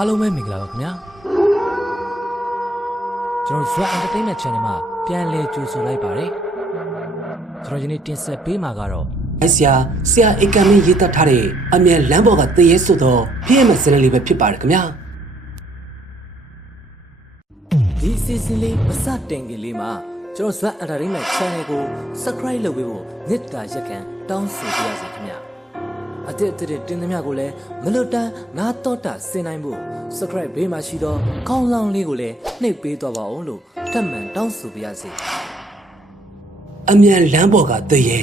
အားလုံးပဲမင်္ဂလာပါခင်ဗျာကျွန်တော် Zwa Entertainment Channel မှာပြန်လည်ကြိုဆိုလိုက်ပါတယ်ကျွန်တော်ဒီနေ့တင်ဆက်ပေးမှာကတော့အဆရာဆရာဧကမင်းရေးတတ်ထားတဲ့အမြန်လမ်းပေါ်ကတည်ရဲဆိုတော့ဖျက်မဲ့စနစ်လေးပဲဖြစ်ပါတယ်ခင်ဗျာဒီအစီအစဉ်လေးမစတင်ခင်လေးမှာကျွန်တော် Zwa Entertainment Channel ကို Subscribe လုပ်ပေးဖို့မေတ္တာရက်ခံတောင်းဆိုပါရစေခင်ဗျာ အတစ်အတစ်တင်သမျှကိုလည်းမလွတ်တမ်းနားတော့တာဆင်နိုင်ဖို့ Subscribe ဘေးမှာရှိတော့ခေါင်းလောင်းလေးကိုလည်းနှိပ်ပေးတော့ပါအောင်လို့ထပ်မံတောင်းဆိုပါရစေအမြန်လမ်းပေါ်ကတည်ရဲ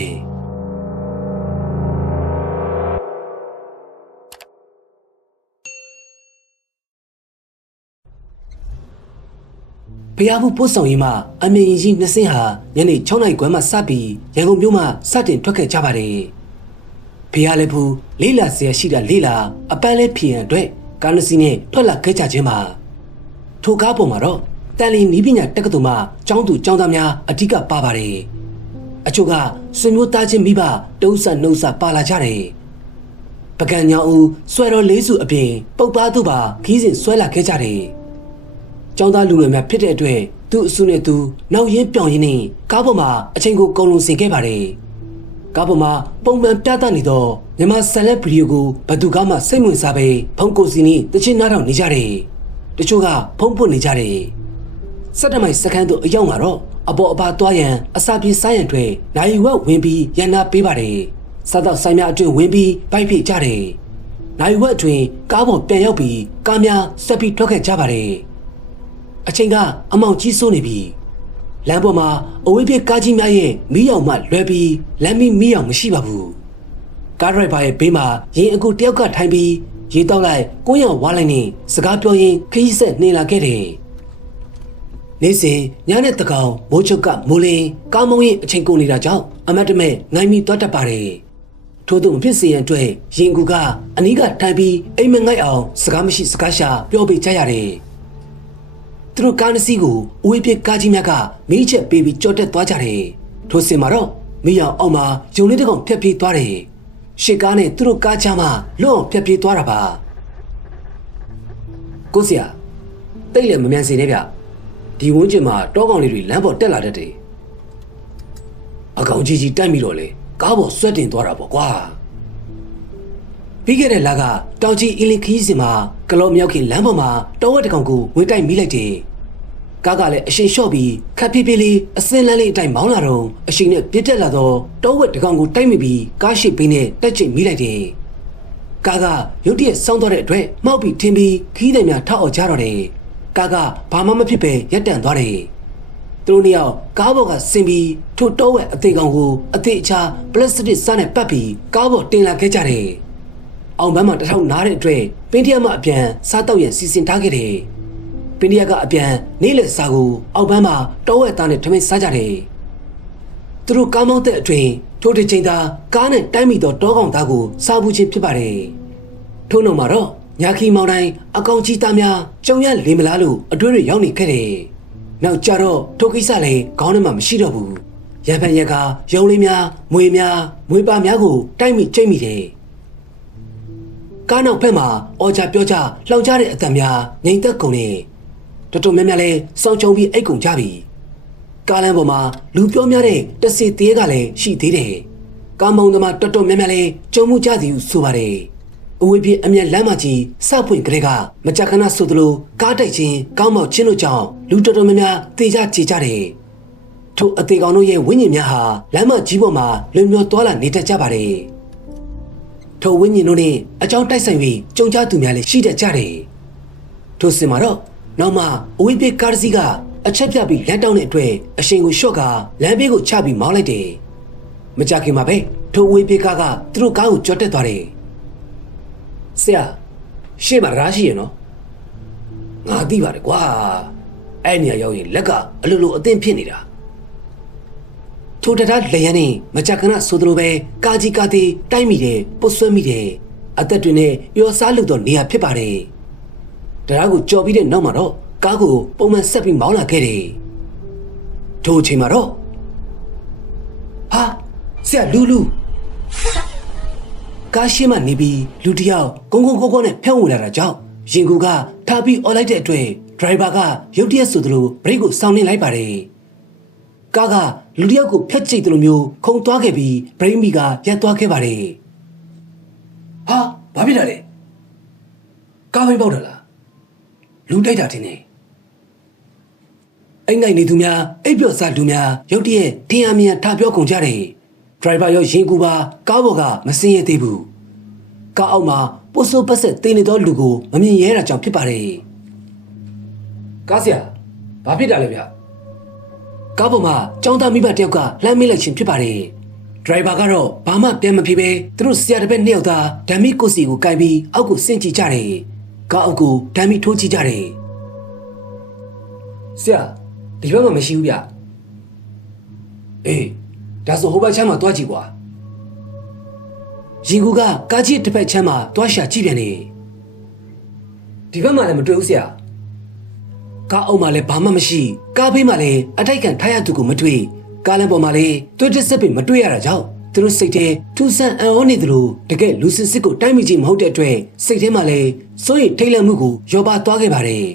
ဖျားဘူးပို့ဆောင်ရေးမှာအမြင်ရင်ကြီးနှစ်စင်းဟာညနေ6နာရီခွဲမှစပြီးရန်ကုန်မြို့မှာစတင်ထွက်ခဲ့ကြပါတယ်။ ဖျားလည်းဘူးလေးလာဆရာရှိတာလေးလာအပန်းလေးဖြီရန်အတွက်ကားနစီနဲ့ထွက်လာခဲ့ကြခြင်းမှာထိုကားပေါ်မှာတော့တန်လီနီးပညာတက္ကသိုလ်မှကျောင်းသူကျောင်းသားများအဓိကပါပါတယ်။အချို့ကဆွေမျိုးသားချင်းမိဘတုံးဆနှုတ်ဆပါလာကြတယ်။ပကံညောင်ဦးဆွဲတော်လေးစုအပြင်ပုတ်ပါသူပါခီးစဉ်ဆွဲလာခဲ့ကြတယ်။ကျောင်းသားလူငယ်များဖြစ်တဲ့အတွက်သူ့အစုနဲ့သူနောက်ရင်းပြောင်ရင်းနဲ့ကားပေါ်မှာအချိန်ကိုကုန်လုံးဆင်ခဲ့ပါတယ်။ ကားပေါ်မှာပုံမှန်ပြသနေသောမြန်မာဆန်လက်ဗီဒီယိုကိုဘသူကမှစိတ်ဝင်စားပဲဖုန်းကိုစီနီတချင်းနားထောင်နေကြတယ်။တချို့ကဖုန်းပွတ်နေကြတယ်။စက်တမိုင်စကန်တို့အရောက်မှာတော့အပေါ်အပါသွားရန်အစာပြေးစားရန်တွေနိုင်ဝက်ဝင်ပြီးရန်နာပေးပါတယ်။စားတော့ဆိုင်များအတွင်းဝင်ပြီးပိုက်ဖိကြတယ်။နိုင်ဝက်အတွင်းကားပေါ်ပြန်ရောက်ပြီးကားများဆက်ပြီးထွက်ခဲ့ကြပါတယ်။အချိန်ကအမောင်ကြီးစိုးနေပြီ။ လမ်းပေါ်မှာအဝေးပြေးကားကြီးများရဲ့မီးရောင်မှလွဲပြီးလမ်းမီးမီးရောင်မရှိပါဘူး။ကားဒရိုက်ဘာရဲ့ဘေးမှာရင်အကူတယောက်ကထိုင်ပြီးရေတောက်လိုက်ကိုရံဝါလိုက်နေစကားပြောရင်းခရီးဆက်နေလာခဲ့တယ်။နေ့စဉ်ညနေတကောင်မိုးချုပ်ကမိုးလင်းကားမုံရင်အချိန်ကုန်နေတာကြောင့်အမတ်တမဲ့နိုင်မိသွားတတ်ပါတယ်ထို့သူမဖြစ်စေရန်အတွက်ရင်ကူကအနီးကထိုင်ပြီးအိမ်မငိုက်အောင်စကားမရှိစကားရှာပြောပေးကြရတယ် သူတို့ကားနှစ်စီးကိုအဝေးပြေးကားကြီးများကမီးချက်ပေးပြီးကြော်တက်သွားကြတယ်ထို့စင်မှာတော့မီးရောင်အောက်မှာယုံလေးတစ်ကောင်ဖြတ်ပြေးသွားတယ်ရှစ်ကားနဲ့သူတို့ကားချမ်းမှလွတ်အောင်ဖြတ်ပြေးသွားတာပါကိုစရာတိတ်လည်းမမြန်စေနဲ့ဗျဒီဝန်းကျင်မှာတောကောင်လေးတွေလမ်းပေါ်တက်လာတတ်တယ်။အကောင်ကြီးကြီးတိုက်မိတော့လေကားပေါ်ဆွဲတင်သွားတာပေါ့ကွာ။ ပြီးခဲ့တဲ့လကတောင်ကြီးအီလီခီးစင်မှာကလောမြောက်ခင်လမ်းပေါ်မှာတောဝက်တစ်ကောင်ကိုဝင်တိုက်မိလိုက်တယ်။ကားကလည်းအရှင်လျှော့ပြီးခပ်ပြေးပြေးလေးအစင်းလန်းလေးအတိုင်းမောင်းလာတော့အရှင်နဲ့ပြစ်တက်လာတော့တောဝက်တစ်ကောင်ကိုတိုက်မိပြီးကားရှိပ်ပင်းနဲ့တက်ချိတ်မိလိုက်တယ်။ကားကရုတ်တရက်စောင်းသွားတဲ့အတွက်မှောက်ပြီးထင်းပြီးခီးတယ်များထောက်အောင်ကြတော့တယ်။ကားကဘာမှမဖြစ်ပဲရပ်တန့်သွားတယ်။သူတို့နှစ်ယောက်ကားပေါ်ကဆင်းပြီးထိုတောဝက်အသေးကောင်ကိုအသေးအချာပလတ်စတစ်စနဲ့ပတ်ပြီးကားပေါ်တင်လာခဲ့ကြတယ်။ အောင်ပန်းမှာတစ်ထောင်နားတဲ့အတွက်ပင်းတရမအပြန်စားတော့ရန်စီစဉ်ထားခဲ့တယ်။ပင်းတရကအပြန်နေ့လယ်စာကိုအောင်ပန်းမှာတောဝက်သားနဲ့ထမင်းစားကြတယ်။သူတို့ကားမောင်းတဲ့အတွင်ထိုတစ်ချိန်သာကားနဲ့တိုက်မိသောတောကောင်သားကိုစားဘူးချင်းဖြစ်ပါတယ်။ထို့နောက်မှာတော့ညာခီမောင်တိုင်းအကောင်ကြီးသားများကြုံရလေမလားလို့အတွင်းတွေရောက်နေခဲ့တယ်။နောက်ကြတော့ထိုကိစ္စလည်းခေါင်းထဲမှာမရှိတော့ဘူး။ရံဖန်ရံကရုံလေးများမွေများမွေပါများကိုတိုက်မိချိတ်မိတယ်။ ကားနောက်ဖက်မှာအော်ကြပြောကြလှောင်ကြတဲ့အတန်များငိမ်သက်ကုန်နေတော်တော်များများလဲစောင်းချုံပြီးအိတ်ကုန်ကြပြီ။ကားလမ်းပေါ်မှာလူပြောများတဲ့တစီသေးကလည်းရှိသေးတယ်။ကားမောင်းသမားတော်တော်များများလည်းကြုံမှုကြသည်ဟုဆိုပါတယ်။အဝေးပြေးအမျက်လမ်းမကြီးစပွင့်ကလေးကမကြခဏဆိုသလိုကားတိုက်ခြင်းကောင်းမောက်ခြင်းတို့ကြောင့်လူတော်တော်များများတေကြကြေကြတယ်။ထို့အသေးကောင်တို့ရဲ့ဝိညာဉ်များဟာလမ်းမကြီးပေါ်မှာလွင်မျောသွားလာနေတတ်ကြပါတယ်။ ထို့ဝိညာဉ်တို့နဲ့အကြောင်းတိုက်ဆိုင်ပြီးကြုံကြသူများလည်းရှိတတ်ကြတယ်။ထိုစင်မှာတော့နောက်မှအဝေးပြေးကားတစ်စီးကအချက်ပြပြီးလမ်းတောင်းတဲ့အတွက်အရှင်ကိုရှော့ကလမ်းဘေးကိုချပြီးမောင်းလိုက်တယ်။မကြခင်မှာပဲထိုအဝေးပြေးကားကသူတို့ကားကိုကြော်တက်သွားတယ်။ဆရာရှေ့မှာရာရှိရနော်။ငါသိပါတယ်ကွာ။အဲ့နေရာရောက်ရင်လက်ကအလိုလိုအသင့်ဖြစ်နေတာ။ ထိုတရလျံနေမကြခဏဆိုသလိုပဲကာကြီးကာသေးတိုက်မိတယ်ပုတ်ဆွဲမိတယ်။အသက်တွေနဲ့ရောစားလို့တော့နေရာဖြစ်ပါတယ်။တရားကိုကြော်ပြီးတဲ့နောက်မှာတော့ကားကိုပုံမှန်ဆက်ပြီးမောင်းလာခဲ့တယ်။ထိုအချိန်မှာတော့ဟာဆရာလူလူကားရှိမှနေပြီးလူတစ်ယောက်ဂုံဂုံကောကောနဲ့ဖျောက်ဝင်လာတာကြောင့်ရင်ကူကထားပြီးអော်လိုက်တဲ့အတွက်ဒရိုင်ဘာကရုတ်တရက်ဆိုသလိုဘရိတ်ကိုစောင်းနှင်းလိုက်ပါတယ်ကားက လူတစ်ယောက်ကိုဖျက်ချိတ်တယ်လို့မျိုးခုံသွားခဲ့ပြီးဘရိတ်မီကရက်သွားခဲ့ပါတယ်ဟာဘာဖြစ်တာလဲကားဘိုင်းပေါက်တာလားလူတိုက်တာထင်တယ်အိမ်နိုင်နေသူများအိပ်ပျော်စားလူများရုတ်တရက်ထင်အမြင်ထပြောကုန်ကြတယ်ဒရိုင်ဘာရောရင်ကူပါကားပေါ်ကမစင်းရသေးဘူးကားအောက်မှာပို့ဆိုးပတ်ဆက်တင်နေသောလူကိုမမြင်ရဲတာကြောင့်ဖြစ်ပါတယ်ကားဆရာဘာဖြစ်တာလဲဗျ ကားပေါ်မှာចောင်းသားမိဘတယောက်ကလှမ်းမေးလိုက်ခြင်းဖြစ်ပါတယ်ဒရိုင်ဘာကတော့ဘာမှပြန်မဖြစ်ပဲသူတို့ဆရာတစ်ပည့်နှစ်ယောက်သာဓာမီကိုစီကိုကင်ပြီးအောက်ကိုဆင့်ကြည့်ကြတယ်ကားအောက်ကိုဓာမီထိုးကြည့်ကြတယ်ဆရာဒီဘက်မှာမရှိဘူးဗျအေးဒါဆိုဟိုဘက်ချမ်းမှာတွားကြည့်ကွာရင်ကူကကားကြီးတစ်ဖက်ချမ်းမှာတွားရှာကြည့်ပြန်နေဒီဘက်မှာလည်းမတွေ့ဘူးဆရာ ကားအုပ်မှာလည်းဘာမှမရှိကားဘေးမှာလည်းအတိုက်ခံထားရသူကိုမတွေ့ကားလမ်းပေါ်မှာလည်းတွေ့တဲ့စစ်ပင်မတွေ့ရတာကြောင့်သူတို့စိတ်ထဲထူဆန်အံ့ဩနေသလိုတကယ်လူစစ်စစ်ကိုတိုက်မိခြင်းမဟုတ်တဲ့အတွက်စိတ်ထဲမှာလည်းစိုးရိမ်ထိတ်လန့်မှုကိုရောပါသွားခဲ့ပါတယ်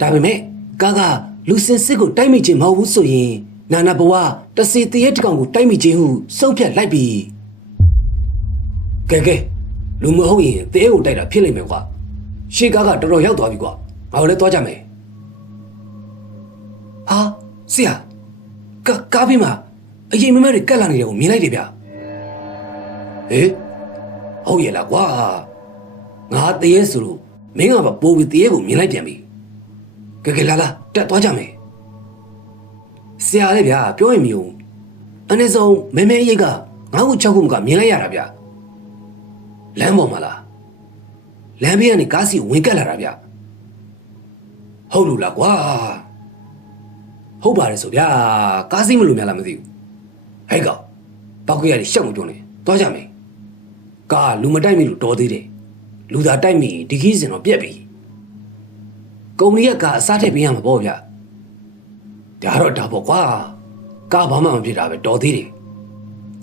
ဒါပေမဲ့ကားကလူစင်စစ်ကိုတိုက်မိခြင်းမဟုတ်ဘူးဆိုရင်နာနာဘဝတစီတရက်တကောင်ကိုတိုက်မိခြင်းဟုစုံဖြတ်လိုက်ပြီးကဲကဲလူမဟုတ်ရင်တဲကိုတိုက်တာဖြစ်လိမ့်မယ်ကွာရှေ့ကားကတော်တော်ရောက်သွားပြီကွာ ငါတို့လည်းသွားကြမယ်ဟာဆရာကကားပြီးမှအရင်မမဲတွေကတ်လာနေတယ်ကိုမြင်လိုက်တယ်ဗျဟေးဟုတ်ရဲ့လားကွာငါတရေဆိုလို့မင်းကပါပိုးပြီးတရေကိုမြင်လိုက်ပြန်ပြီကဲကဲလာလာတက်သွားကြမယ်ဆရာလေးဗျာပြောရင်မျိုးအနည်းဆုံးမဲမဲရိတ်ကငါ့ကို၆ခုမကမြင်လိုက်ရတာဗျာလမ်းပေါ်မှာလားလမ်းဘေးကနေကားစီဝင်ကက်လာတာဗျာ ဟုတ်လို့လားကွာဟုတ်ပါတယ်ဆိုဗျာကားစီမလို့များလားမသိဘူးဟဲ့ကောင်ပောက်ကြရရှောက်မပြောနဲ့သွားကြမယ်ကားလူမတိုက်မိလို့တော်သေးတယ်လူသာတိုက်မိဒီခီးစင်တော့ပြက်ပြီကုမ္ပဏီကကားအစားထည့်ပေးရမှာပေါ့ဗျာဒါတော့ဒါပေါ့ကွာကားဘာမှမဖြစ်တာပဲတော်သေးတယ်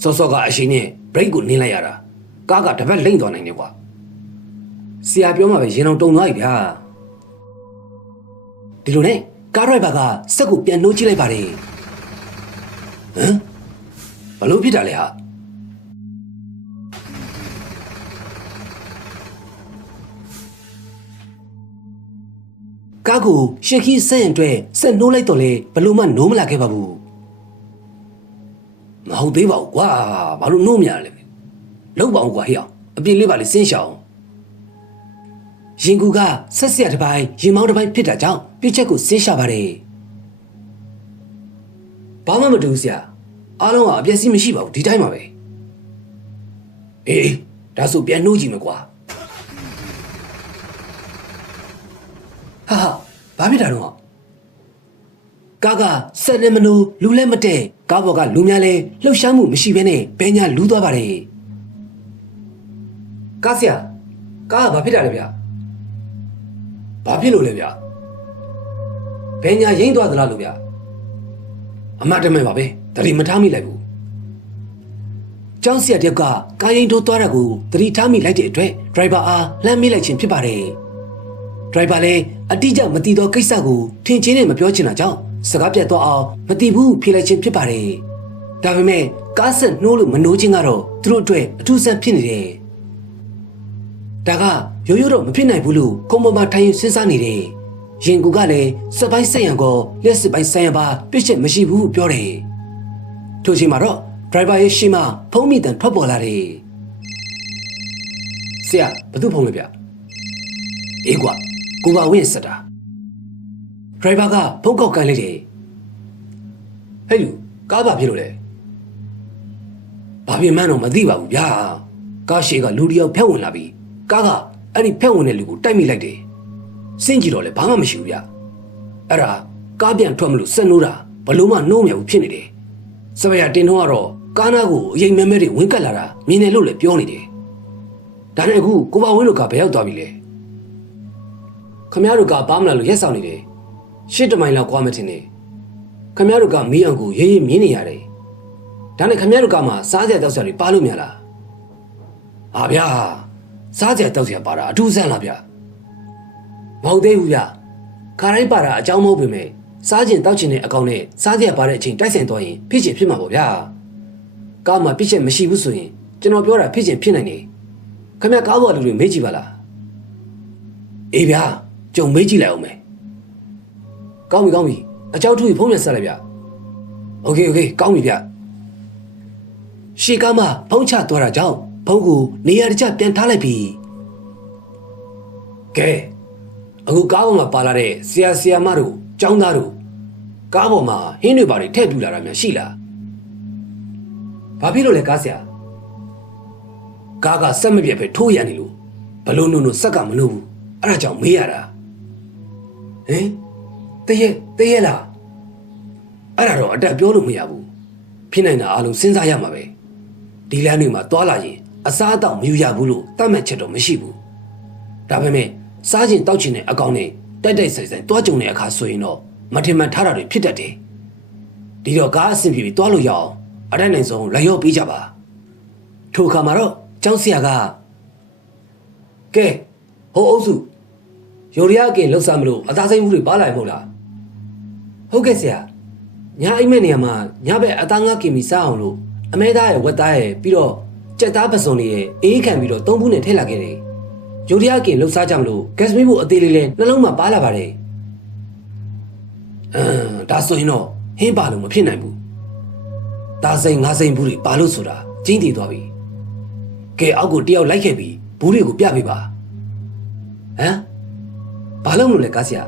စောစောကအရှိန်နဲ့ brake ကိုနင်းလိုက်ရတာကားကတစ်ပတ်လိမ့်သွားနိုင်တယ်ကွာဆရာပြောမှပဲရင်အောင်တုံသွားပြီဗျာ ဒီလိုနဲ့ကားဒရိုက်ဘာကစက်ကိုပြန်နှိုးကြည့်လိုက်ပါတယ်ဟမ်ဘလို့ဖြစ်တာလဲဟာကားကိုရှက်ခီးဆက်ရင်အတွက်ဆက်နှိုးလိုက်တော့လေဘလို့မှနိုးမလာခဲ့ပါဘူးမဟုတ်သေးပါဘူးကွာဘာလို့နှိုးမြရလဲလောက်ပါဦးကွာဟေ့အောင်အပြင်းလေးပါလေစင်းရှောင်း ရင်ကူကဆက်ဆက်တစ်ပိုင်းရင်မောင်းတစ်ပိုင်းဖြစ်တာကြောင့်ပြစ်ချက်ကိုစင်းရှာပါတယ်ဘာမှမတူဘူးဆရာအားလုံးကအပြည့်စီမရှိပါဘူးဒီတိုင်းပါပဲအေးဒါဆိုပြန်နှိုးကြည့်မယ်ကွာဟာဟာဘာဖြစ်တာတော့ကားကဆက်နေမလို့လူလည်းမတည့်ကားပေါ်ကလူများလဲလှုပ်ရှားမှုမရှိဘဲနဲ့ဘဲညာလူးသွားပါတယ်ကားဆရာကားကဘာဖြစ်တာလဲဗျ ဘာဖြစ်လို့လဲဗျဘဲညာရိမ့်သွားသလားလို့ဗျအမတ်တမဲပါပဲတတိမထားမိလိုက်ဘူးကျောင်းဆရာတယောက်ကကားရင်တိုးသွားတာကိုတတိထားမိလိုက်တဲ့အတွက်ဒရိုင်ဘာအားလှမ်းမိလိုက်ခြင်းဖြစ်ပါတယ်ဒရိုင်ဘာလည်းအတိအကျမသိသောကိစ္စကိုထင်ချင်းနဲ့မပြောချင်တာကြောင့်စကားပြတ်သွားအောင်မသိဘူးဖြေလိုက်ခြင်းဖြစ်ပါတယ်ဒါပေမဲ့ကားဆက်နှိုးလို့မနှိုးခြင်းကတော့သူတို့အတွက်အထူးဆန်းဖြစ်နေတယ်ဒါက ရိုးရိုးတော့မဖြစ်နိုင်ဘူးလို့ခုံပေါ်မှာထိုင်စဉ်းစားနေတယ်ရင်ကူကလည်းစက်ပိုင်းဆက်ရံကောလက်စစ်ပိုင်းဆက်ရံပါပြစ်ချက်မရှိဘူးပြောတယ်ထို့ချိန်မှာတော့ဒရိုင်ဘာရဲ့ရှေ့မှာဖုံးမိတန်ထွက်ပေါ်လာတယ်ဆရာဘသူဖုံးလဲဗျအေးကွာကိုပါဝင်းစက်တာဒရိုင်ဘာကဖုံးကောက်ကန်လိုက်တယ်ဟဲ့လူကားပါဖြစ်လို့လဲဘာဖြစ်မှန်းတော့မသိပါဘူးဗျာကားရှေ့ကလူတစ်ယောက်ဖက်ဝင်လာပြီးကားက အဲ့ဒီဖက်ဝင်တဲ့လူကိုတိုက်မိလိုက်တယ်စင့်ကြည့်တော့လေဘာမှမရှိဘူးဗျအဲ့ဒါကားပြန်ထွက်မလို့ဆက်နိုးတာဘလို့မှနှိုးမြဘူးဖြစ်နေတယ်စပယ်ရတင်တော့ကတော့ကားနာကိုအရင်မဲမဲတွေဝင်ကတ်လာတာမြင်တယ်လို့လည်းပြောနေတယ်ဒါနဲ့အခုကိုပါဝင်းတို့ကဘယ်ရောက်သွားပြီလဲခမရတို့ကဘာမလာလို့ရက်ဆောင်နေတယ်ရှစ်တမိုင်လောက်ကွာမထင်နဲ့ခမရတို့ကမီးအောင်ကိုရေးရေးမြင်နေရတယ်ဒါနဲ့ခမရတို့ကမှစားစရာတောက်စရာတွေပါလို့မရလားဟာဗျာ စားစရာတောက်စရာပါတာအထူးဆန်းလားဗျာ မဟုတ်သေးဘူးဗျခါတိုင်းပါတာအကြောင်းမဟုတ်ပေမဲ့စားကျင်တောက်ကျင်တဲ့အကောင်နဲ့စားကြရပါတဲ့အချိန်တိုက်ဆိုင်သွားရင်ဖြစ်ချင်ဖြစ်မှာပေါ့ဗျာကားမှာပြစ်ချက်မရှိဘူးဆိုရင်ကျွန်တော်ပြောတာဖြစ်ချင်ဖြစ်နိုင်တယ်ခင်ဗျကားပေါ်လူတွေမေးကြည့်ပါလားအေးဗျာကြုံမေးကြည့်လိုက်အောင်မယ်ကောင်းပြီကောင်းပြီအကြောက်ထူဖုံးပြန်ဆက်လိုက်ဗျโอเคโอเคကောင်းပြီဗျရှေကားမှာဖုံးချသွားတာကြောင့် ဖုံးကိုနေရာတကျပြန်ထားလိုက်ပြီကဲအခုကားပေါ်မှာပါလာတဲ့ဆရာဆရာမတို့ចောင်းသားတို့ကားပေါ်မှာဟင်းတွေပါတွေထည့်ပြလာတာများရှိလားဘာဖြစ်လို့လဲကားဆရာကားကစက်မပြတ်ပဲထိုးရနေလို့ဘလို့နုံနုံစက်ကမလို့ဘူးအဲ့ဒါကြောင့်မေးရတာဟင်တည့်ရဲ့တည့်ရဲ့လားအဲ့ဒါတော့အတက်ပြောလို့မရဘူးဖြစ်နိုင်တာအလုံးစဉ်းစားရမှာပဲဒီလမ်းတွေမှာတွာလာရင် အစားအသောက်မယူရဘူးလို့တတ်မှတ်ချက်တော့မရှိဘူးဒါပေမဲ့စားကျင်တောက်ကျင်တဲ့အကောင်နဲ့တိုက်တိုက်ဆိုင်ဆိုင်တွားကြုံတဲ့အခါဆိုရင်တော့မထင်မှန်ထားတာတွေဖြစ်တတ်တယ်။ဒီတော့ကားအဆင်ပြေပြီးတွားလို့ရအောင်အတိုင်းနိုင်ဆုံးလက်ရော့ပေးကြပါ။ထိုအခါမှာတော့ကျောင်းဆရာကကဲဟိုအုပ်စုယိုရီးယားကင်လှုပ်ရှားမလို့အသားစိမ့်မှုတွေပါလာရမဟုတ်လား။ဟုတ်ကဲ့ဆရာ။ညာအိမ်မဲ့နေရာမှာညာဘက်အသားငါကင်ပြီးစားအောင်လို့အမဲသားရဲ့ဝက်သားရဲ့ပြီးတော့ ကြက်သားပစုံလေးရဲ့အေးခံပြီးတော့သုံးဘူးနဲ့ထည့်လာခဲ့တယ်။ယိုရီးယားကင်လှုပ်ရှားကြမလို့ဂက်စမီဖို့အသေးလေးလဲနှလုံးမှာပါလာပါတယ်အမ်ဒါဆိုရင်တော့ဟင်းပါလို့မဖြစ်နိုင်ဘူးဒါစိန်ငါစိန်ဘူးတွေပါလို့ဆိုတာကျင်းတည်သွားပြီကဲအောက်ကိုတယောက်လိုက်ခဲ့ပြီးဘူးတွေကိုပြပေးပါဟမ်ဘာလို့မလို့လဲကားဆရာ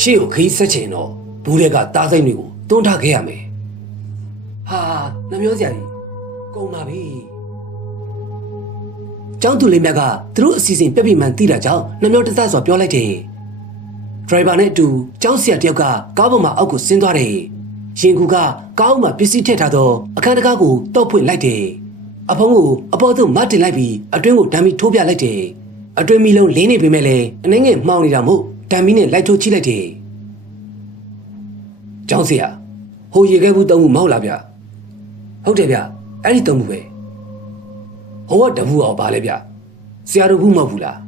ရှေ့ကိုခီးဆက်ချင်တော့ဘူးတွေကတားစိန်တွေကိုတွန်းထားခဲ့ရမယ်ဟာနှမျောစရာကြီး ကုန်ပါပြီကျောင်းသူလေးမြတ်ကသူတို့အစီအစဉ်ပြက်ပြမှန်သိတာကြောင့်နှမျောတသက်စွာပြောလိုက်တယ်။ဒရိုင်ဘာနဲ့အတူကျောင်းဆရာတယောက်ကကားပေါ်မှာအောက်ကိုဆင်းသွားတယ်။ရင်ကူကကားအောက်မှာပစ္စည်းထည့်ထားသောအခန်းတကားကိုတောက်ဖွင့်လိုက်တယ်။အဖုံးကိုအပေါ်သို့မတင်လိုက်ပြီးအတွင်းကိုဓာမီထိုးပြလိုက်တယ်။အတွင်းမီလုံးလင်းနေပေမဲ့လည်းအနှင်းငယ်မှောင်နေတာမို့ဓာမီနဲ့လိုက်ထိုးချိလိုက်တယ်။ကျောင်းဆရာဟိုရေခဲဘူးတုံးမှုမဟုတ်လားဗျ။ဟုတ်တယ်ဗျ။ အဲ့ဒီတုံးမှုပဲ။ဟိုကတဘူးအောင်ပါလဲဗျဆရာတို့ဘူးမဟုတ်ဘူးလား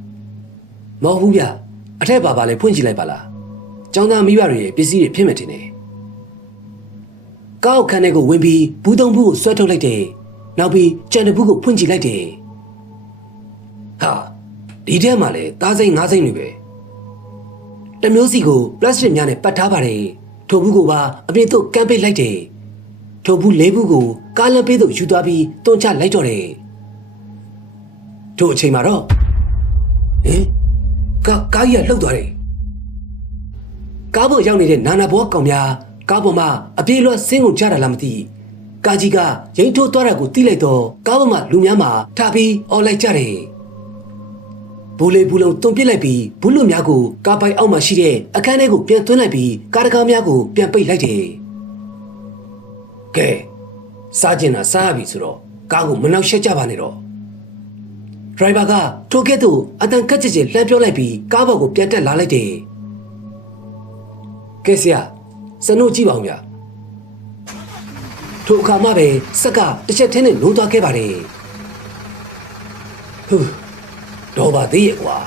မဟုတ်ဘူးဗျအထက်ပါပါလဲဖွင့်ကြည့်လိုက်ပါလားចောင်းသားမိဘတွေရဲ့ပစ္စည်းတွေဖြစ်မဲ့တင်တယ်ကောက်ခန်းထဲကိုဝင်ပြီးဘူးသုံးဘူးကိုဆွဲထုတ်လိုက်တယ်နောက်ပြီးကြံတဘူးကိုဖွင့်ကြည့်လိုက်တယ်ဟာဒီထဲမှာလဲသားစိမ့်ငါးစိမ့်တွေပဲတစ်မျိုးစီကိုပလတ်စတစ်များနဲ့ပတ်ထားပါတယ်ထိုဘူးကိုပါအပြည့်သို့ကမ်းပိတ်လိုက်တယ် ထိုဘူးလေးဘူးကိုကားလမ်းပေးသို့ယူသွားပြီးတွန်းချလိုက်တော့တယ်တို့အချိန်မှာတော့ဟင်ကားကားကြီးကလှုပ်သွားတယ်ကားပေါ်ရောက်နေတဲ့နာနာဘောကောင်များကားပေါ်မှာအပြေးလွှတ်ဆင်းကုန်ကြတာလားမသိကားကြီးကရိမ့်ထိုးသွားတာကိုသိလိုက်တော့ကားပေါ်မှာလူများမှာထပြီးအော်လိုက်ကြတယ်ဘူလေဘူးလုံးတွန်ပစ်လိုက်ပြီးဘူးလူများကိုကားပိုင်အောက်မှာရှိတဲ့အခန်းထဲကိုပြန်သွင်းလိုက်ပြီးကားတကားများကိုပြန်ပိတ်လိုက်တယ် ကဲစားကျင်တာစားရပြီဆိုတော့ကားကိုမနှောက်ယှက်ကြပါနဲ့တော့ဒရိုင်ဘာကထိုကဲ့သို့အတန်ကက်ချစ်ချစ်လှမ်းပြောလိုက်ပြီးကားပေါ်ကိုပြန်တက်လာလိုက်တယ်။ကဲဆရာစနို့ကြည့်ပါဦးဗျာ။ထိုအခါမှပဲစက်ကတစ်ချက်ထင်းနဲ့နိုးသွားခဲ့ပါတယ်။ဟူးတော့ပါသေးရဲ့ကွာ။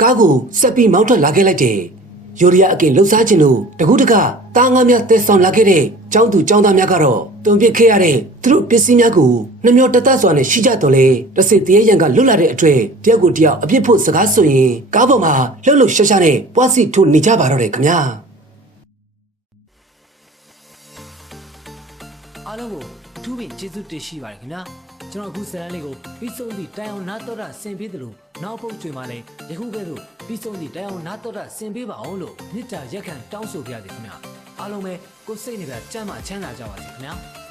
ကားကိုဆက်ပြီးမောင်းထွက်လာခဲ့လိုက်တယ်။ ယိုရီးယားအကင်လှုပ်ရှားခြင်းတို့တကူးတကတားငါးများတဲဆောင်လာခဲ့တဲ့ចောင်းသူចောင်းသားများကတော့တုံပစ်ခဲ့ရတဲ့သူတို့ပစ္စည်းများကိုနှမျောတသက်စွာနဲ့ရှိကြတော်လဲတစ်စစ်တရေရန်ကလွတ်လာတဲ့အတွေ့တယောက်ကိုတယောက်အပြစ်ဖို့စကားဆိုရင်ကားပေါ်မှာလှုပ်လှုပ်ရှားရှားနဲ့ပွားစီထိုးနေကြပါတော့တယ်ခင်ဗျာအားလုံးကိုအထူးပင်ကျေးဇူးတင်ရှိပါတယ်ခင်ဗျာကျွန်တော်အခုဇာတ်လမ်းလေးကိုပြီးဆုံးသည့်တိုင်အောင်နားတော်တာဆင်ပေးသလို နောက်ပုတ်ချွေမှာလည်းယခုကဲ့သို့ပြီးဆုံးသည့်တိုင်အောင်နားတော်တာဆင်ပေးပါအောင်လို့မြစ်တာရက်ခံတောင်းဆိုပြရစီခင်ဗျာအားလုံးပဲကိုယ်စိတ်နေပြကြမ်းမှချမ်းသာကြပါစေခင်ဗျာ